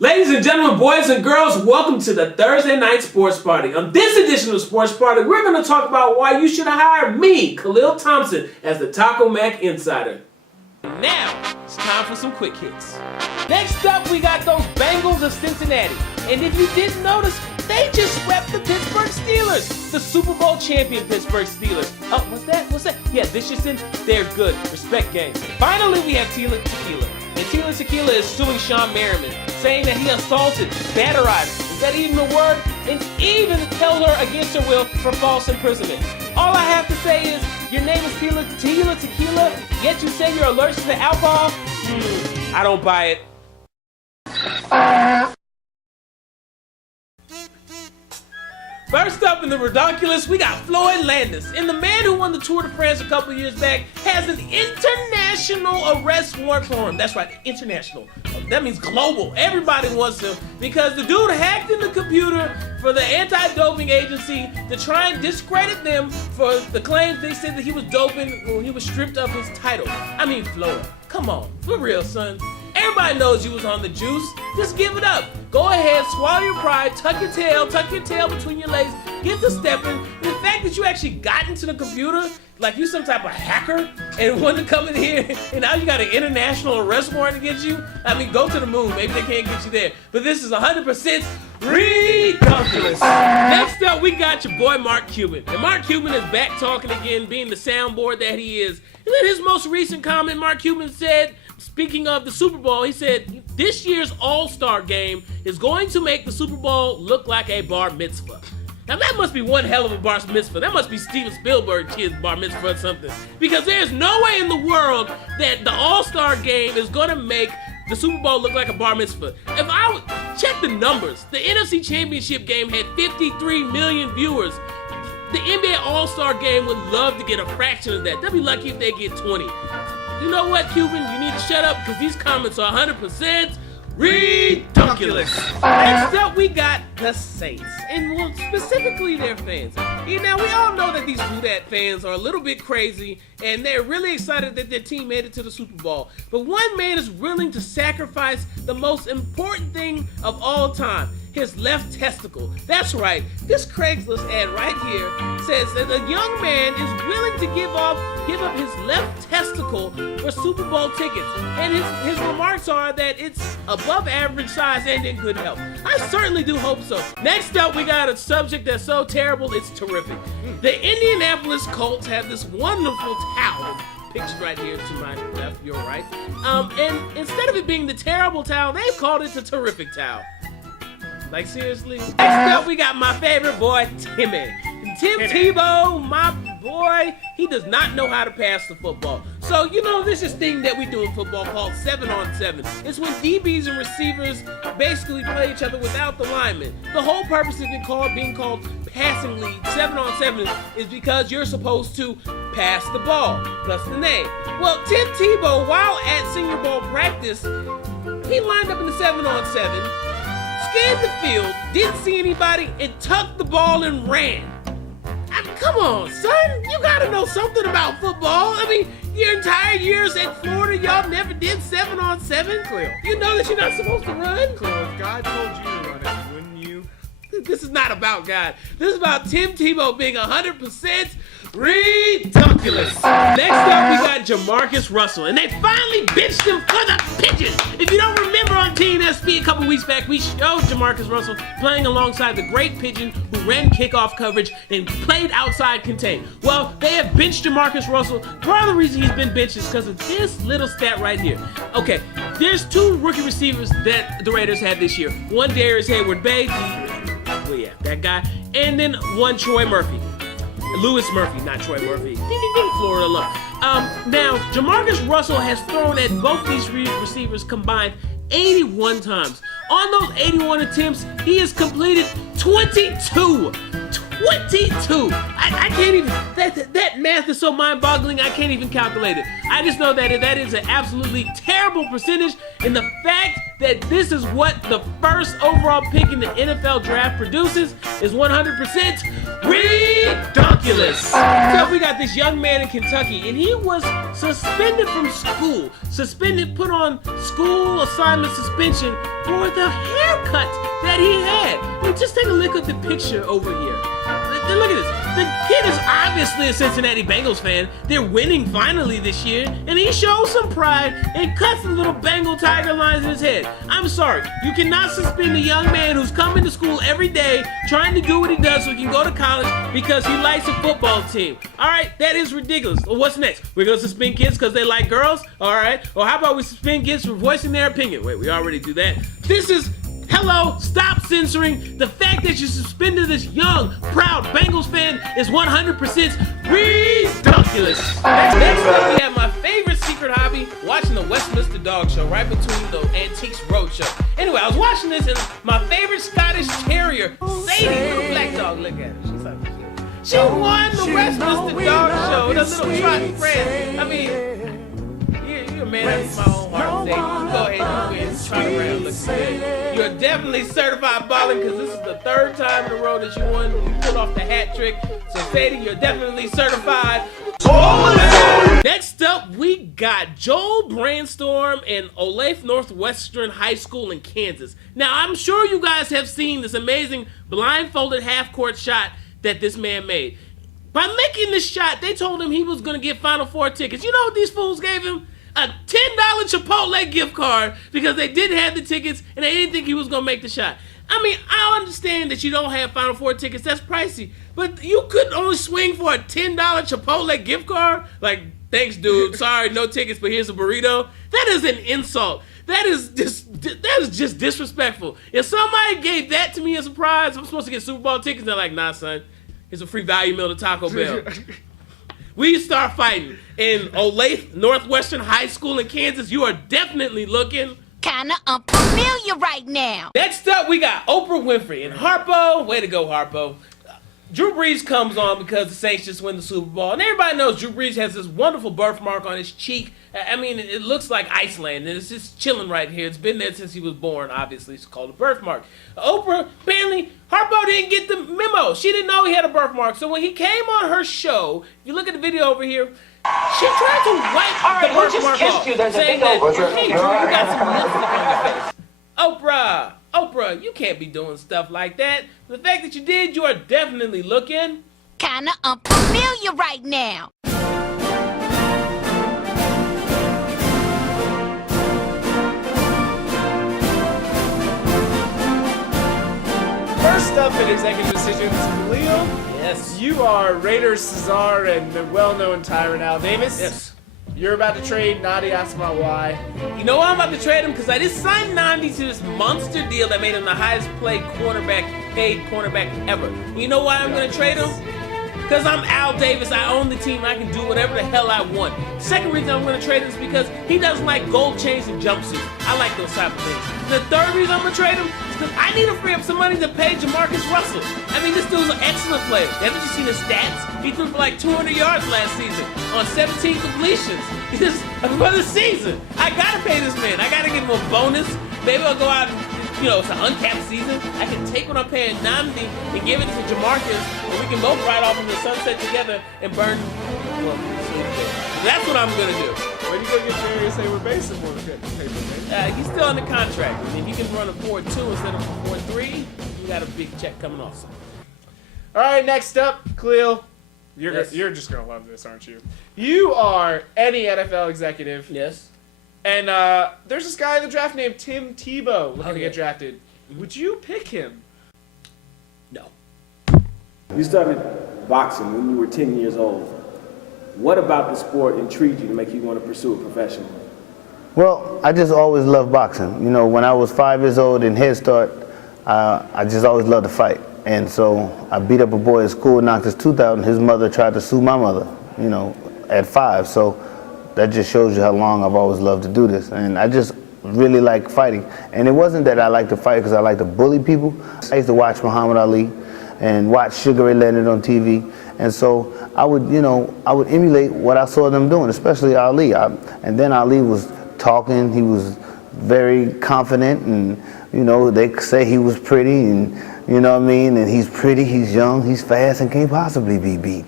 Ladies and gentlemen, boys and girls, welcome to the Thursday Night Sports Party. On this edition of Sports Party, we're going to talk about why you should hire me, Khalil Thompson, as the Taco Mac Insider. Now, it's time for some quick hits. Next up, we got those Bengals of Cincinnati. And if you didn't notice, they just swept the Pittsburgh Steelers, the Super Bowl champion Pittsburgh Steelers. Oh, what's that? Yeah, this just in, they're good. Respect game. Finally, we have Tila Tequila. And Tila Tequila is suing Sean Merriman, saying that he assaulted, batterized, is that even a word? And even held her against her will for false imprisonment. All I have to say is, your name is Tila Tequila, yet you say you're allergic to alcohol? I don't buy it. First up in the redonkulous, we got Floyd Landis. And the man who won the Tour de France a couple years back has an international arrest warrant for him. That's right, international. That means global. Everybody wants him because the dude hacked in the computer for the anti-doping agency to try and discredit them for the claims they said that he was doping when he was stripped of his title. I mean, Floyd, come on, for real, son. Everybody knows you was on the juice. Just give it up. Go ahead, swallow your pride, tuck your tail between your legs, get to stepping. The fact that you actually got into the computer like you some type of hacker and wanted to come in here and now you got an international arrest warrant against you. I mean, go to the moon. Maybe they can't get you there. But this is 100% ridiculous. Next up, we got your boy Mark Cuban. And Mark Cuban is back talking again, being the soundboard that he is. And in his most recent comment, Mark Cuban said, speaking of the Super Bowl, he said, this year's All-Star game is going to make the Super Bowl look like a bar mitzvah. Now that must be one hell of a bar mitzvah. That must be Steven Spielberg's kid's bar mitzvah or something. Because there's no way in the world that the All-Star game is going to make the Super Bowl look like a bar mitzvah. If I would check the numbers, the NFC Championship game had 53 million viewers. The NBA All-Star game would love to get a fraction of that. They'll be lucky if they get 20. You know what, Cuban? You need to shut up because these comments are 100% ridiculous. Next up, we got the Saints, and well, specifically their fans. Now, we all know that these Budat fans are a little bit crazy, and they're really excited that their team made it to the Super Bowl. But one man is willing to sacrifice the most important thing of all time, his left testicle. That's right, this Craigslist ad right here says that a young man is willing to give up his left testicle for Super Bowl tickets. And his remarks are that it's above average size and in good health. I certainly do hope so. Next up, we got a subject that's so terrible, it's terrific. The Indianapolis Colts have this wonderful towel pictured right here to my left, your right. And instead of it being the terrible towel, they've called it the terrific towel. Like, seriously? Next up, we got my favorite boy, Timmy. Tim Tebow, my boy, he does not know how to pass the football. So, you know, there's this thing that we do in football called 7-on-7. It's when DBs and receivers basically play each other without the linemen. The whole purpose of being called passing league, 7-on-7, is because you're supposed to pass the ball. That's the name. Well, Tim Tebow, while at Senior Bowl practice, he lined up in the 7-on-7, scanned the field, didn't see anybody, and tucked the ball and ran. I mean, come on, son. You gotta know something about football. I mean, your entire years at Florida, y'all never did 7-on-7. Clear. You know that you're not supposed to run? Cleo, if God told you to run it, wouldn't you? This is not about God. This is about Tim Tebow being 100% ridiculous. Next up, we got Jamarcus Russell, and they finally benched him for the pigeon. If you don't remember on Team SB a couple weeks back, we showed Jamarcus Russell playing alongside the great pigeon who ran kickoff coverage and played outside contain. Well, they have benched Jamarcus Russell. Part of the reason he's been benched is because of this little stat right here. Okay, there's two rookie receivers that the Raiders had this year. One, Darius Hayward-Bay, that guy, and then one, Troy Murphy. Lewis Murphy, not Troy Murphy. Ding, ding, ding, Florida alum. Now, Jamarcus Russell has thrown at both these receivers combined 81 times. On those 81 attempts, he has completed 22. 22! I can't even, that math is so mind-boggling, I can't even calculate it. I just know that that is an absolutely terrible percentage, and the fact that this is what the first overall pick in the NFL draft produces is 100% ridiculous. Redonkulous. So we got this young man in Kentucky, and he was suspended from school. Put on school assignment suspension for the haircut that he had. I mean, just take a look at the picture over here. Look at this. The kid is obviously a Cincinnati Bengals fan. They're winning finally this year, and he shows some pride and cuts the little Bengal tiger lines in his head. I'm sorry, you cannot suspend a young man who's coming to school every day trying to do what he does so he can go to college because he likes a football team. All right, that is ridiculous. Well, what's next? We're going to suspend kids because they like girls? All right. Or how about we suspend kids for voicing their opinion? Wait, we already do that. This is... Hello, stop censoring. The fact that you suspended this young, proud Bengals fan is 100% ridiculous. Next up, we have my favorite secret hobby, watching the Westminster Dog Show right between the Antiques Roadshow. Anyway, I was watching this and my favorite Scottish Terrier, Sadie, little black dog, look at her. She's like, she won the Westminster Dog Show, the little trotting friend. I mean, you're a man after my own heart, Sadie. You go ahead and win, trot around, look good. You're definitely certified balling because this is the third time in a row that you won. You pulled off the hat trick. So Sadie, you're definitely certified. Next up, we got Joel Brandstorm in Olathe Northwestern High School in Kansas. Now, I'm sure you guys have seen this amazing blindfolded half-court shot that this man made. By making this shot, they told him he was going to get Final Four tickets. You know what these fools gave him? A $10 Chipotle gift card because they didn't have the tickets and they didn't think he was going to make the shot. I mean, I understand that you don't have Final Four tickets. That's pricey. But you couldn't only swing for a $10 Chipotle gift card? Like, thanks, dude. Sorry, no tickets, but here's a burrito. That is an insult. That is just disrespectful. If somebody gave that to me as a prize, I'm supposed to get Super Bowl tickets. They're like, nah, son. Here's a free value meal to Taco Bell. We start fighting in Olathe Northwestern High School in Kansas. You are definitely looking kinda unfamiliar right now. Next up, we got Oprah Winfrey and Harpo. Way to go, Harpo. Drew Brees comes on because the Saints just win the Super Bowl. And everybody knows Drew Brees has this wonderful birthmark on his cheek. I mean, it looks like Iceland, and it's just chilling right here. It's been there since he was born, obviously. It's called a birthmark. Oprah, apparently, Harpo didn't get the memo. She didn't know he had a birthmark. So when he came on her show, if you look at the video over here, she tried to wipe the birthmark off, saying that, hey, Drew, you got some lipstick on your face. Oprah, you can't be doing stuff like that. The fact that you did, you are definitely looking kinda unfamiliar right now. First up in Executive Decisions, Khalil. Yes. You are Raiders Cesar and the well-known Tyron Al Davis. Yes. You're about to trade Nadi Asma why. You know why I'm about to trade him? Because I just signed Nandi to this monster deal that made him the highest paid cornerback ever. You know why I'm going to trade him? Because I'm Al Davis, I own the team, and I can do whatever the hell I want. Second reason I'm going to trade him is because he doesn't like gold chains and jumpsuits. I like those type of things. The third reason I'm going to trade him is because I need to free up some money to pay Jamarcus Russell. I mean, this dude's an excellent player. Haven't you seen his stats? He threw for like 200 yards last season on 17 completions. Just for the season. I got to pay this man. I got to give him a bonus. Maybe I'll go out and, it's an uncapped season. I can take what I'm paying Namdi and give it to Jamarcus, and we can both ride off into the sunset together and burn. Well, that's what I'm going to do. When you go get Darius Hayward Mason for the paper, man? He's still under contract. I mean, if he can run a 4.2 instead of a 4.3, you got a big check coming off. All right, next up, Khalil. You're just going to love this, aren't you? You are any NFL executive. Yes. And there's this guy in the draft named Tim Tebow looking to get drafted. Would you pick him? No. You started boxing when you were 10 years old. What about the sport intrigued you to make you want to pursue it professionally? Well, I just always loved boxing. You know, when I was 5 years old in Head Start, I just always loved to fight. And so I beat up a boy at school, knocked his tooth out, and his mother tried to sue my mother, at 5. So that just shows you how long I've always loved to do this. And I just really like fighting. And it wasn't that I like to fight because I like to bully people. I used to watch Muhammad Ali and watch Sugar Ray Leonard on TV. And so I would emulate what I saw them doing, especially Ali. And then Ali was talking, he was very confident, and they say he was pretty, and and he's pretty, he's young, he's fast, and can't possibly be beat.